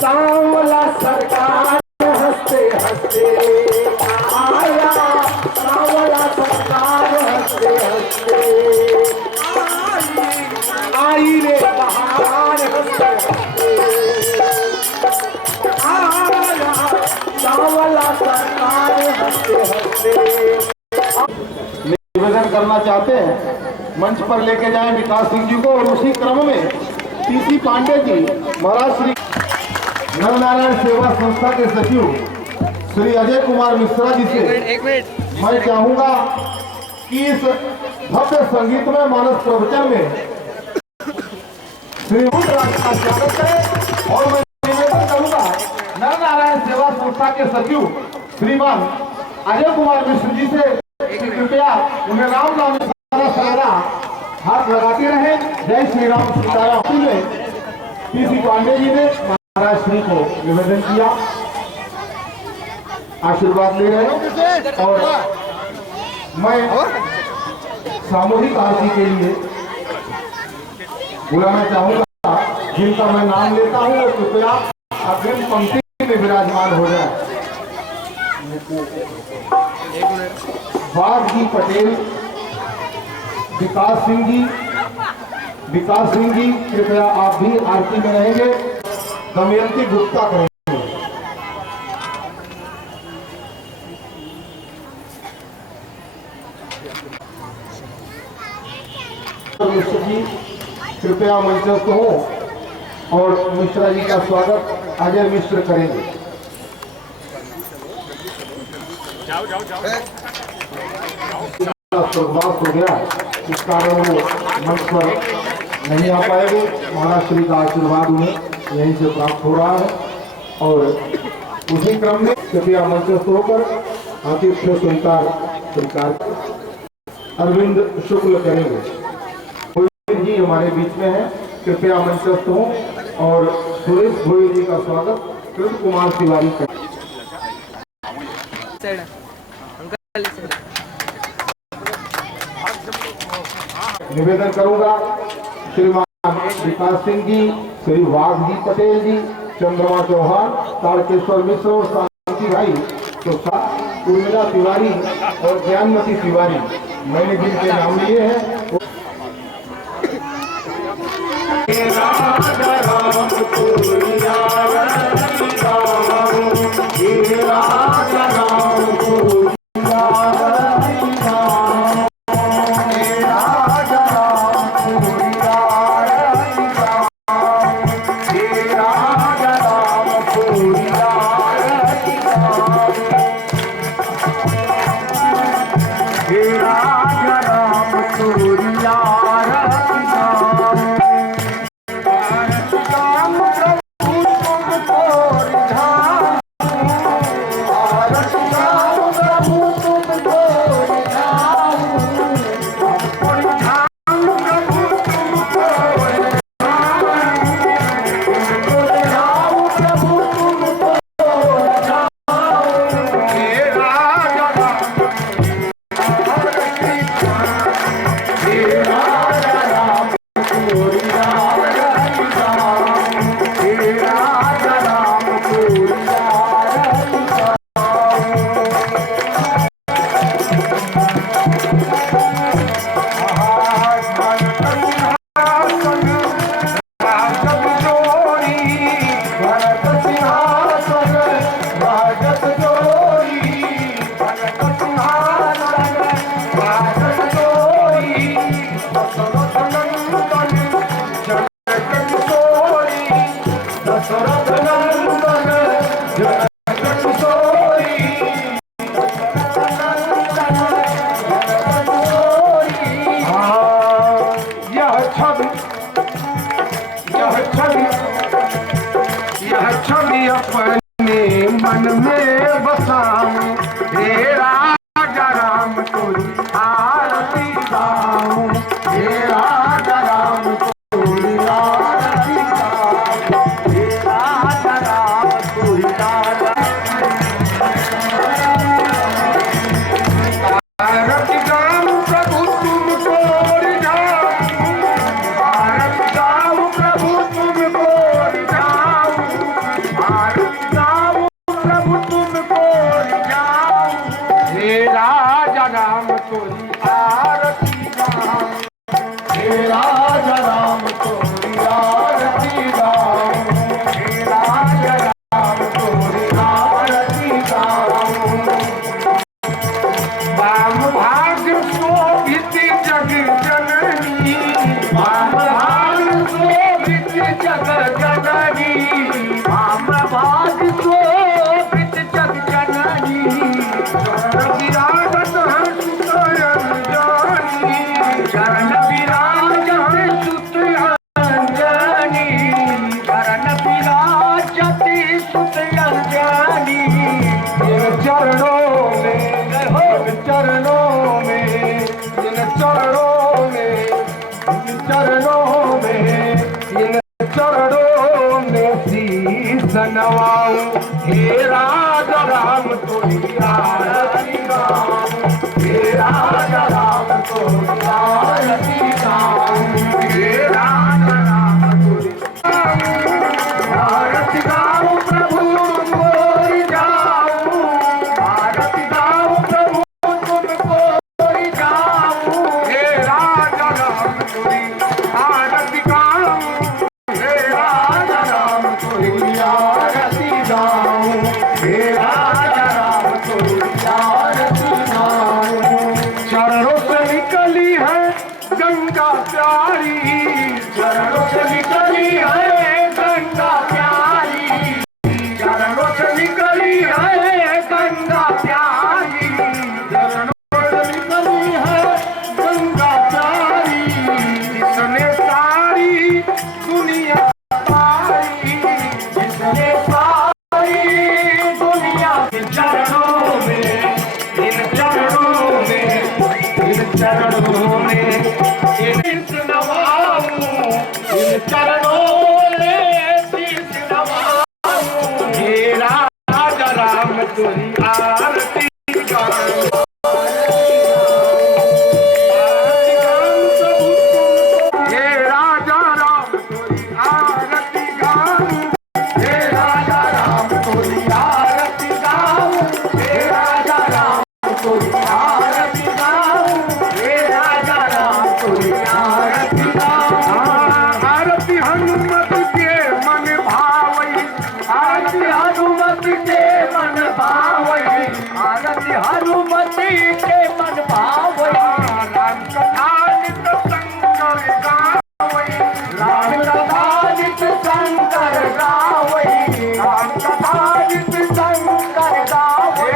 सांवला सरकार हंसते हंसते आया, सांवला सरकार हंसते हंसते आई रे बहार हंसते हंसते आया, सांवला सरकार हंसते हंसते। निवेदन करना चाहते हैं मंच पर लेके जाएं विकास सिंह जी को, और उसी क्रम में टीसी पांडे जी महाराज श्री नरनारायण सेवा संस्था के सचिव श्री अजय कुमार मिश्रा जी से मैं चाहूंगा कि इस भव्य संगीतमय मानस प्रवचन में श्री का स्वागत करें। और मैं निवेदन करूंगा नरनारायण सेवा संस्था के सचिव श्रीमान अजय कुमार मिश्र जी से कृपया उन्हें राम नाम सारा हाथ लगाते रहे। जय श्री राम सीताराम में टीसी पांडे जी ने महाराज श्री को निवेदन किया, आशीर्वाद ले रहे। और मैं सामूहिक आरती के लिए बुलाना चाहूंगा जिनका मैं नाम लेता हूं, और कृपया अग्रिम पंक्ति में विराजमान हो जाए। वाघ जी पटेल, विकास सिंह जी कृपया आप भी आरती में रहेंगे। दमयंती गुप्ता करेंगे। मिश्र जी कृपया मंचस्थ हो, और मिश्रा जी का स्वागत अजय मिश्र करेंगे। स्वर्गवास हो गया, इस कारण वो मंच पर नहीं आ पाएंगे। महाराज श्री का आशीर्वाद उन्हें यहीं से प्राप्त हो रहा है। और उसी क्रम में कृपया मंचस्थ होकर आतिथ्य स्वीकार अरविंद शुक्ल करेंगे। जी हमारे बीच में है, कृपया मंचस्थ हो, और सुरेश भोई जी का स्वागत कृष्ण कुमार तिवारी करें। निवेदन करूंगा श्रीमान विकास सिंह जी, श्री वाघ जी पटेल जी, चंद्रमा चौहान, तारकेश्वर मिश्र और शांति भाई, तो उर्मिला तिवारी और ज्ञानमती तिवारी, मैंने जिनके नाम लिए हैं। नवाऊं हे राजा राम तुझी आरती गाऊं हे राजा राम तुझी आरती गाऊं हे राजा राम तुझी आरती गाऊं प्रभु कोई जाऊं आरती गाऊं प्रभु तुमको कोई जाऊं हे राजा राम तुझी आरती गाऊं हे राजा राम तुझी आरती गाऊं हे राजा राम तुझी आरती गाऊं चरणों से निकली है गंगा प्यारी चरणों से निकली है गंगा प्यारी चरणों से निकली है गंगा प्यारी चरणों से निकली है गंगा प्यारी जिसने सारी दुनिया पाई जिसने सारी दुनिया के चरणों में इन चरणों में इन चरणों में शीश नवाऊं इन चरणों में शीश नवाऊं हे राजा राम तुझी आरती गाऊं हे राजा राम तुझी आरती गाऊं हे राजा राम तुझी आरती गाऊं हे राजा राम तुझी आरती गाऊं हे राजा राम तुझी आरती गाऊं आरती हनुमत के मन भावई आरती हनुमत के मन भावई आरती हनुमत के मन भावई राम कथा नित शंकर गावई राम कथा नित शंकर गावई राम कथा नित शंकर गावई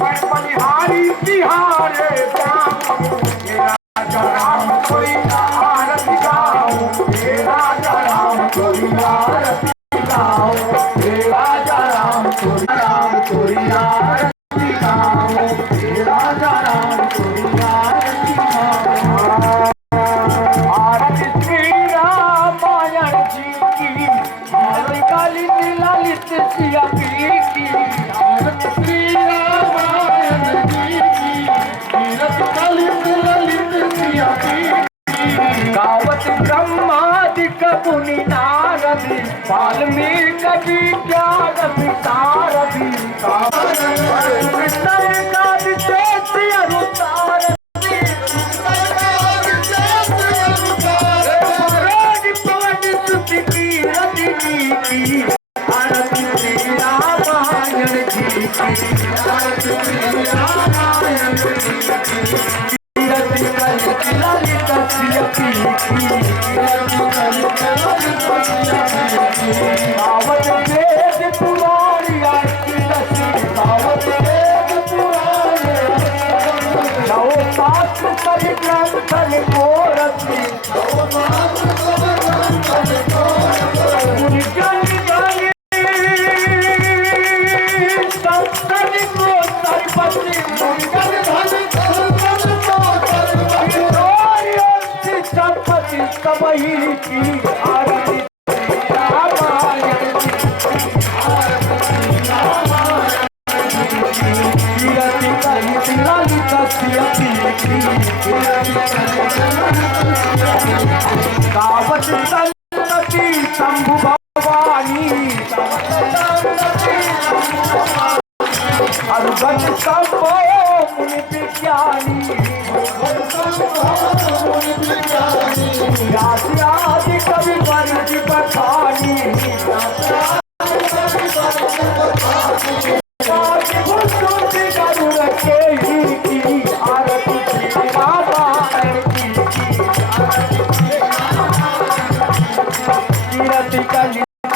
मैं बलिहारी तिहारे जाऊं हे राजा राम कोई आरती गाऊं हे राजा राम कोई आरती गाऊं हे राजा राम कोई आरती गाऊं हे राजा राम कोई आरती गाऊं आरती श्री रामायण जी की आरती काली ललित सिया पीर की आरती श्री रामायण जी की आरती काली ललित सिया पीर गावत ब्रह्मादिक मुनि नारद वाल्मीकि ज्ञान विशारदि आरती श्री रामायण जी की आरती श्री रामायण जी की ललित सिया गावत वेद पुराणी गावत वेद पुराणे नव शास्त्र परिग्रंथन कोरति मुनि जन जन संतन को सरपति मुनि जन संपत्ति सबही की आरती रामायण गावत सन्नति शंभु भवानी अनुगत संभो मुनि विज्ञानी आदि आदि कवि वर्ग बखानी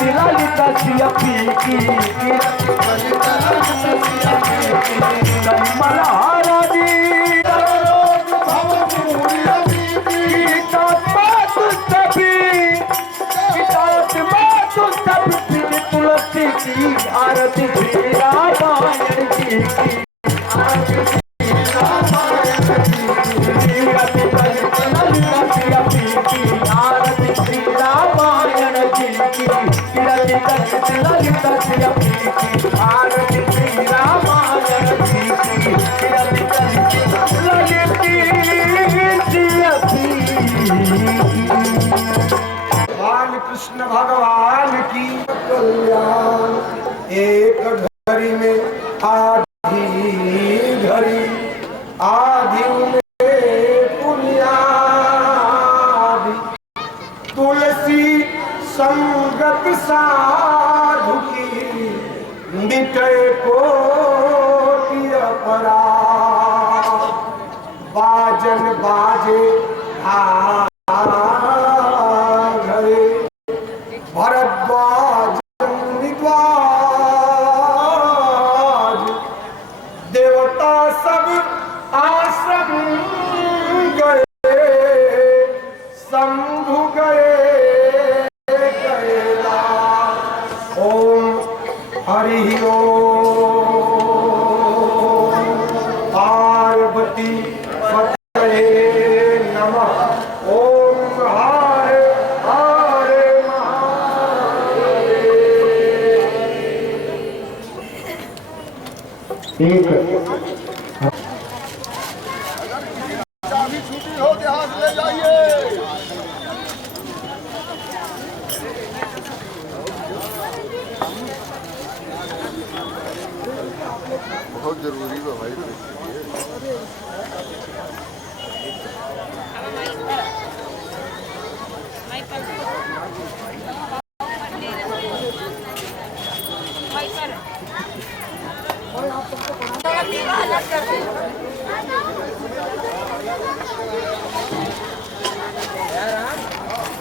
ललित सिया पी मल्हारा जी तुलसी की आरती श्री रामायण जी की आरती श्री रामायण जी की किरली करके ललिता सिया की आरती श्री रामायण जी की किरली करके ललिता भगवान कृष्ण भगवान की कल्याण। एक घड़ी में आधी घड़ी आधी में पुण्यादि तुलसी संगत साधु की मिटे कोटि अपराध। बाजन बाजे घरे भरद्वाज देवता सब आश्रम गए शंभु गए कैलाश। ओम हरि ओम पार्वती पतये नमः। ओम हरे हरे चाबी छूटी हो जहाज ले जाइए। बहुत जरूरी है भाई।